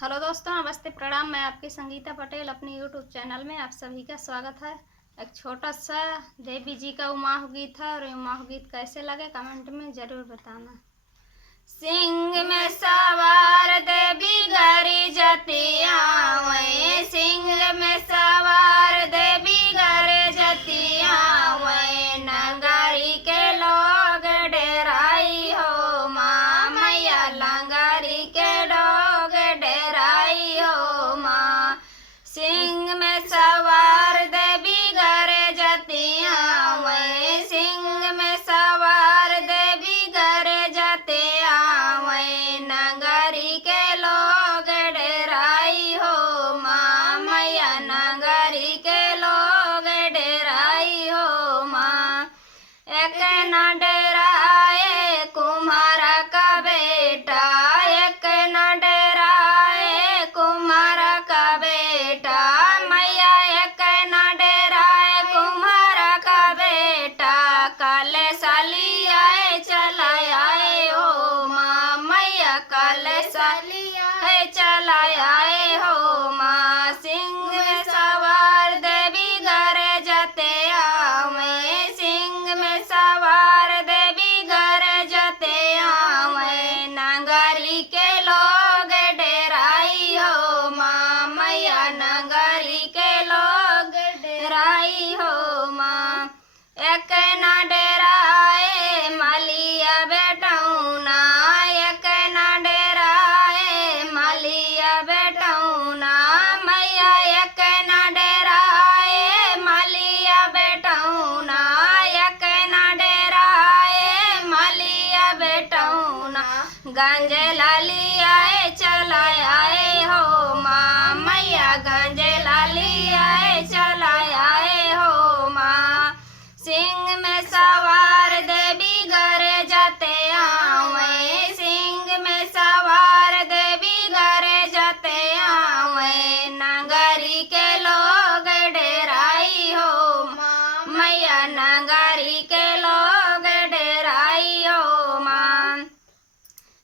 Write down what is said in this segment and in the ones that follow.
हेलो दोस्तों, नमस्ते, प्रणाम। मैं आपकी संगीता पटेल अपने यूट्यूब चैनल में आप सभी का स्वागत है। एक छोटा सा देवी जी का उमाह गीत है और उमाह गीत कैसे लगे कमेंट में ज़रूर बताना। सिंह में सवार देवी गरी जतिया वै, सिंह में सवार देवी गरी जतिया वै, नगारी के लोग डेराई हो माँ मैया, लंगारी के लोग डेराई हो माँ। सिंह में सवार देवी गरे जतिया वै, सिंह में सवार देवी गरे जतिया वै, नगरी के लोग डेराई हो माँ मैया, नगरी के लोग डेराई हो माँ। एक न डेराए कुम्हारा का बेटा, एक न डेराए कुम्हारा का बेटा मैया, एक न डेराए कुम्हारा का बेटा, कल साली आए चला आए हो माँ मैया, कल साली आए चला आए हो माँ। सिंह में सवार देवी गरे जते आवे, सिंह में सवार देवी गरे जते आवे, नगरी के लोग डेराई हो माँ मैया, नगरी के लोग डेराई हो माँ। एक न डेराए मालिया बेटौना, एक न डेराए मालिया बेटौना मैया, एक न डेराए मालिया बेटौना, एक न डेराए मालिया बेटौना, गंजे लाली आए चला आए हो माँ मैया, गंजे लाली आए चला आए हो माँ। सिंह में सवार देवी गरे जाते आवे, सिंह में सवार देवी गरे जाते आवे, नगरी के लोग डेराई हो माँ मैया, नगरी के लोग डेराई हो माँ।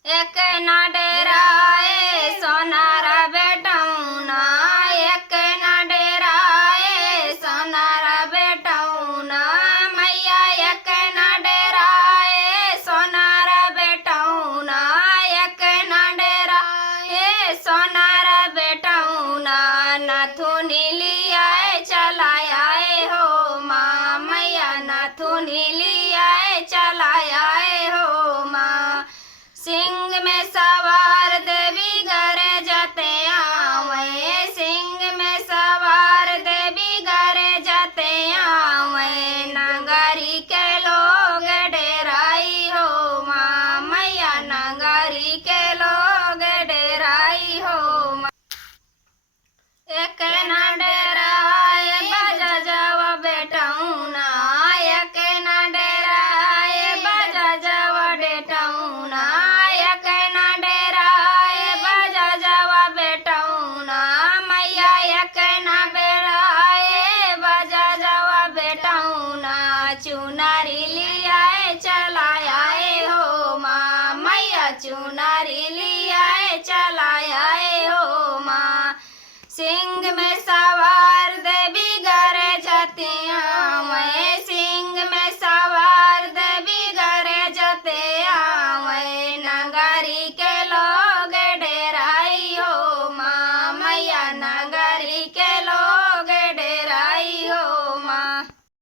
एक न डेराए सोनारा बेटौना, एक न डेराए सोनारा बेटौना मैया, एक न डेराए सोनारा बेटौना, एक न डेराए सोना